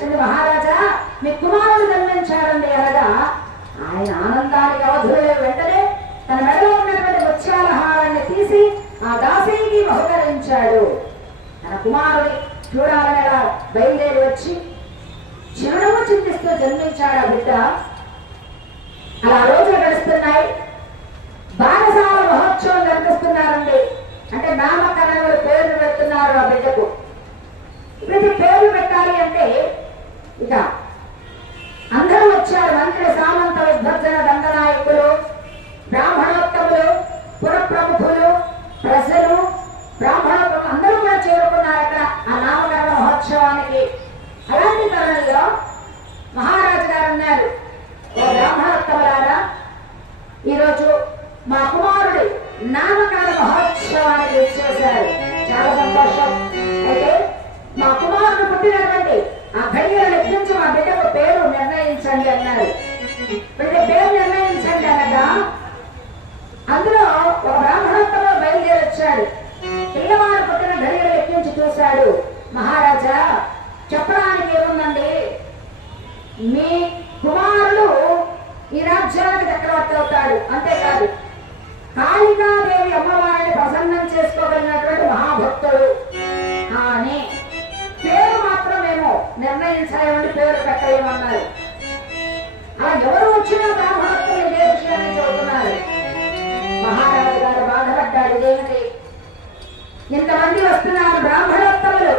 వచ్చింది మహారాజా మీ కుమారుడు జన్మించారండి అనగా ఆయన ఆనందానికి అవధులే వెంటనే తన మెడలో ఉన్నటువంటి ముత్యాల హారాన్ని తీసి ఆ దాసీకి బహుకరించాడు. తన కుమారుడి చూడాలని అలా బయలుదేరి వచ్చి చిరునవ్వు చింతిస్తూ జన్మించాడు ఆ బిడ్డ. అలా రోజులు గడుస్తున్నాయి. బాలసాల మహోత్సవం జరిపిస్తున్నారండి. అంటే నామకరణలు పేర్లు పెడుతున్నారు ఆ బిడ్డకు. ఇప్పుడు పేర్లు పెట్టాలి అంటే ఇక అందరూ వచ్చారు మంత్రి సామంత విభజన దండనాయకులు బ్రాహ్మణోత్తములు పురప్రముఖులు ప్రజలు బ్రాహ్మణోత్తములు అందరూ కూడా చేరుకున్నారు అక్కడ ఆ నామకరణ మహోత్సవానికి. అలాంటి తరుణంలో మహారాజు గారు అన్నారు ఓ బ్రాహ్మణోత్తములారా ఈరోజు మా కుమారుడి నామకరణ మహోత్సవానికి వచ్చేశారు చాలా సంతోషం. అయితే మా కుమారుడు పుట్టినటువంటి ఆ ఘడియలు లెక్కించి మా బిడ్డకు పేరు నిర్ణయించండి అన్నారు. బిడ్డ పేరు నిర్ణయించండి అనగా అందులో ఒక బ్రాహ్మణోత్తముడు బయలుదేరి వచ్చాడు. పిల్లవాడు పుట్టిన ఘడియలు ఎక్కించి చూశాడు. మహారాజా చెప్పడానికి ఏముందండి? మీ కుమారుడు ఈ రాజ్యానికి చక్రవర్తి అవుతాడు. అంతేకాదు కాళికాదేవి అమ్మవారిని ప్రసన్నం చేసుకోగలిగినటువంటి మహాభక్తుడు. కానీ పేరు మాత్రం మేము నిర్ణయించలేమని పేరు పెట్టలేమన్నారు. ఇంతమంది వస్తున్నారు బ్రాహ్మణోత్తములు.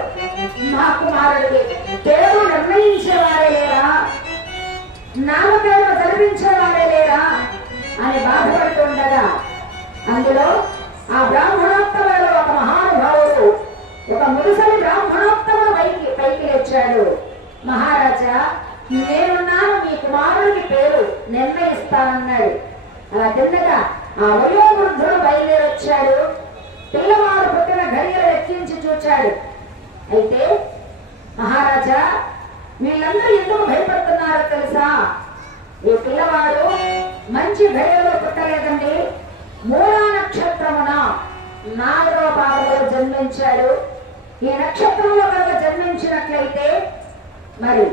మా కుమారుడికి పేరు నిర్ణయించేవారే లేరా నామకరణ జరిపించేవారే లేరా అని బాధపడుతుండగా అందులో ఆ బ్రాహ్మణోత్తములలో ఒక మహానుభావుడు ఒక మురుసలి బ్రాహ్మణోత్తముడు పైకి పైకి లేచాడు. మహారాజా నేనున్నాను మీ కుమారుడికి పేరు నిర్ణయిస్తానన్నాడు. అలా తిన్నగా ఆ వయోవృద్ధుడు బయలుదేరి వచ్చాడు పిల్లవాడు పుట్టిన ఎక్కించి చూచాడు. అయితే మహారాజా వీళ్ళందరూ ఎందుకు భయపడుతున్నారో తెలుసా? ఈ పిల్లవాడు మంచి భయంలో పుట్టలేదండి. మూలా నక్షత్రమున నాలుగవ పాదలో జన్మించాడు. ఈ నక్షత్రంలో కనుక జన్మించినట్లయితే మరి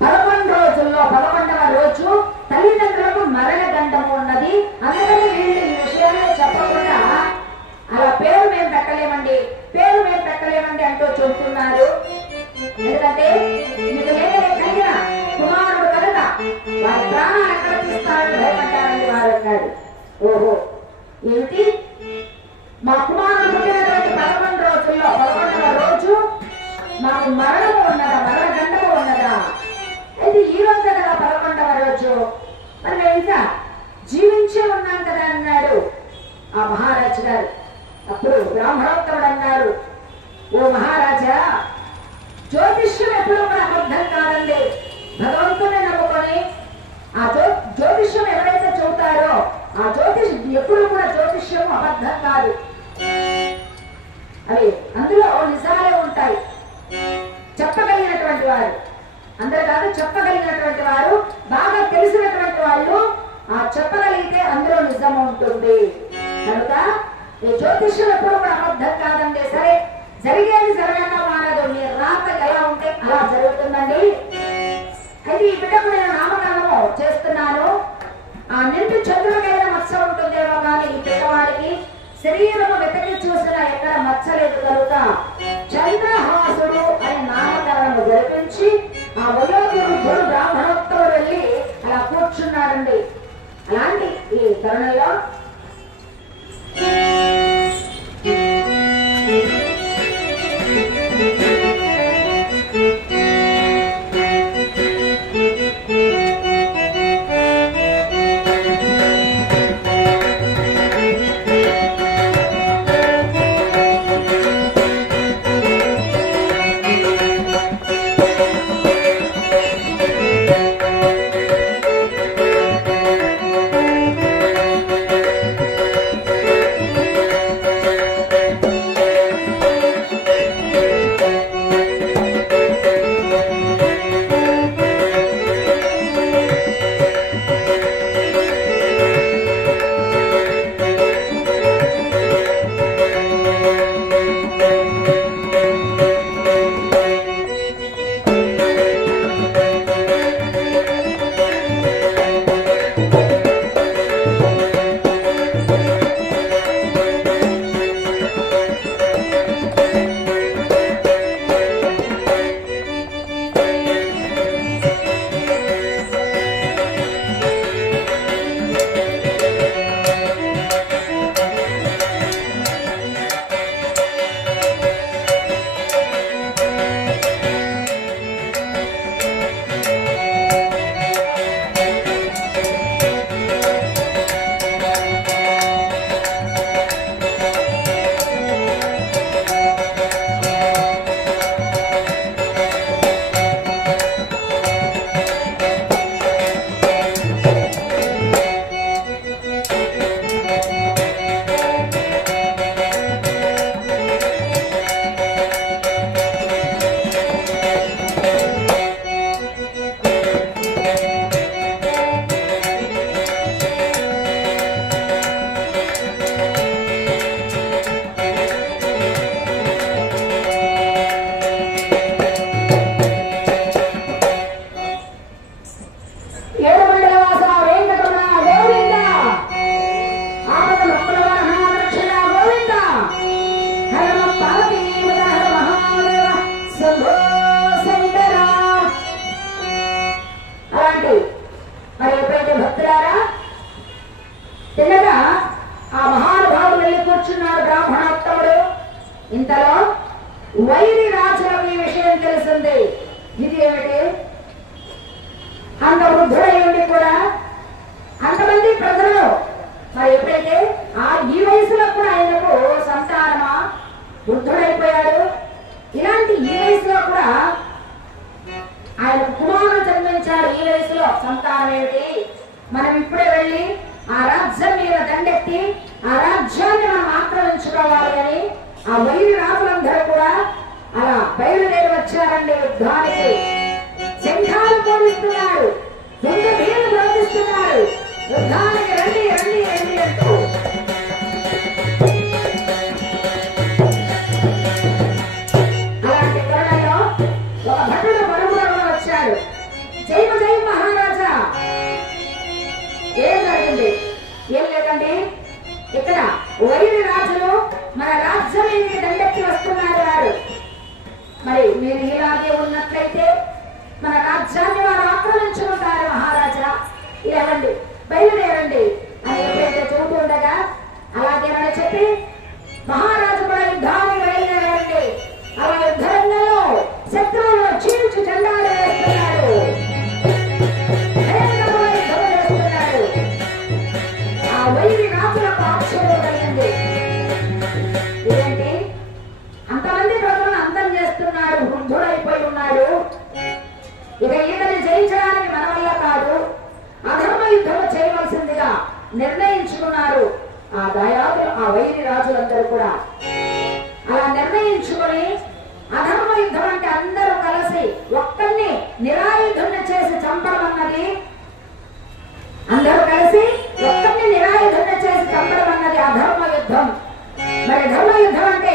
పదకొండు రోజుల్లో పదకొండవ రోజు తల్లిదండ్రులకు మరణ గండము ఉన్నది. అందుకని వీళ్ళు ఈ విషయాన్ని చెప్పకుండా అలా పేరు మేము పెట్టలేమండి పేరు మేము పెట్టలేమండి అంటూ చెబుతున్నారు. ఎందుకంటే మీకు లేక కలిగిన కుమారుడు కనుక వారి ప్రాణాలు ఎక్కడ తీస్తారని భయపడ్డారని వారు అన్నారు. ఓహో ఏమిటి? మా కుమారుడు పుట్టినటువంటి పదకొండు రోజుల్లో పదకొండవ రోజు మాకు మరణము ఉన్నదా? మరణ గండము ఉన్నదా? అయితే ఈ రోజు కదా పదకొండవ రోజు? మరి ఇంకా జీవించే ఉన్నాం కదా అన్నాడు ఆ మహారాజు గారు. అప్పుడు బ్రాహ్మణోత్తముడు అన్నారు ఓ మహారాజా జ్యోతిష్యం ఎప్పుడు కూడా అబద్ధం కాదండి. భగవంతుని నమ్ముకొని ఆ జ్యో జ్యోతిష్యం ఎవరైతే చెబుతారో ఆ జ్యోతిష్ ఎప్పుడు కూడా జ్యోతిష్యం అబద్ధం కాదు. అవి అందులో నిజాలే ఉంటాయి. చెప్పగలిగినటువంటి వారు అందరు కాదు చెప్పగలిగినటువంటి వారు బాగా తెలిసినటువంటి వాళ్ళు ఆ చెప్పగలిగితే అందులో నిజం ఉంటుంది. కనుక ఈ జ్యోతిష్యం ఎప్పుడు కూడా అబద్ధం కాదండి. సరే జరిగేది జరగక మానదు. మీ రాత ఎలా ఉంటే అలా జరుగుతుందండి. అయితే ఈ బిడ్డకు నేను నామకరణము చేస్తున్నాను. ఆ నిండు చంద్రుడికైనా మచ్చ ఉంటుందేమో కానీ ఈ పిల్లవాడికి శరీరము వెతకి చూసిన ఎక్కడ మచ్చలేదు కనుక చంద్రహాసుడు అనే నామకరణము జరిపించి ఆ వయోవృద్ధుడు బ్రాహ్మణోత్తముడు వెళ్ళి అలా కూర్చున్నారండి అలాంటి ఈ తరుణంలో ఇంతలో వైరి రాజులకు ఈ విషయం తెలిసింది. ఇది ఏమిటి? అంత వృద్ధుడై ఉండి కూడా అంతమంది ప్రజలు మరి ఎప్పుడైతే ఆ ఈ వయసులో కూడా ఆయనకు సంతానమా? వృద్ధుడైపోయాడు. ఇలాంటి ఈ వయసులో కూడా ఆయన కుమారుడు జన్మించాడు. ఈ వయసులో సంతానం ఏమిటి? మనం ఇప్పుడే వెళ్ళి ఆ రాజ్యం మీద దండెత్తి ఆ రాజ్యాన్ని మనం ఆక్రమించుకోవాలి అని ఆ వైరి రాజులందరూ కూడా అలా బయలుదేరి వచ్చారండి యుద్ధానికి. శంఖాలు పోలిస్తున్నారు దుంగ వీరు ప్రవర్తిస్తున్నారు యుద్ధానికి రండి రండి రండి అంటూ. అలాంటి తరుణంలో ఒక భటుడు వచ్చాడు. జై మహారాజా. ఏం జరిగింది? ఏం లేదండి. ఇక్కడ వైరి రాజులు మన రాజ్యమే దండెత్తి వస్తున్నారు వారు? మరి మీరు ఇలాగే ఉన్నట్లయితే మన రాజ్యాన్ని వారు ఆక్రమించుకుంటారు మహారాజా. ఇవ్వండి బయలుదేరండి. అని ఎప్పుడైతే చెబుతూ ఉండగా అలాగేమని చెప్పి నిర్ణయించుకున్నారు. ఆ దయాదు ఆ వైరి రాజులందరూ కూడా. అలా నిర్ణయించుకుని అధర్మ యుద్ధం అంటే అందరూ కలిసి ఒక్కరిని నిరాయుధుని చేసి చంపడం అన్నది. అందరూ కలిసి ఒక్కరిని నిరాయుధుని చేసి చంపడం అన్నది అధర్మ యుద్ధం. మరి ధర్మ యుద్ధం అంటే